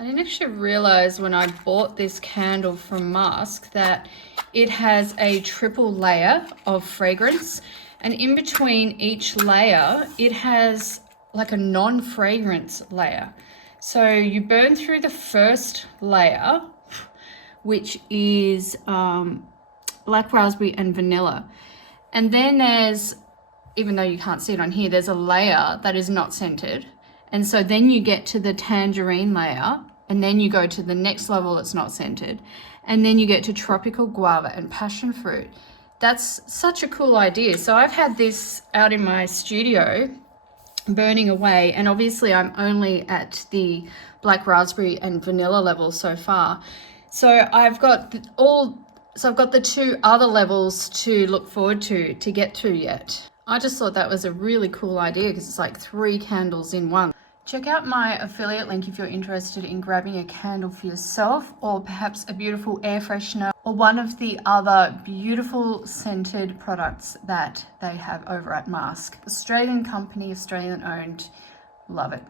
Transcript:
I didn't actually realize when I bought this candle from Mask that it has a triple layer of fragrance, and in between each layer it has like a non-fragrance layer. So you burn through the first layer, which is black raspberry and vanilla, and then there's, even though you can't see it on here, there's a layer that is not scented. And so then you get to the tangerine layer, and then you go to the next level that's not scented. And then you get to tropical guava and passionfruit. That's such a cool idea. So I've had this out in my studio burning away, and obviously I'm only at the black raspberry and vanilla level so far. So I've got the two other levels to look forward to get through yet. I just thought that was a really cool idea because it's like 3 candles in one. Check out my affiliate link if you're interested in grabbing a candle for yourself, or perhaps a beautiful air freshener, or one of the other beautiful scented products that they have over at Mask. Australian company, Australian owned. Love it.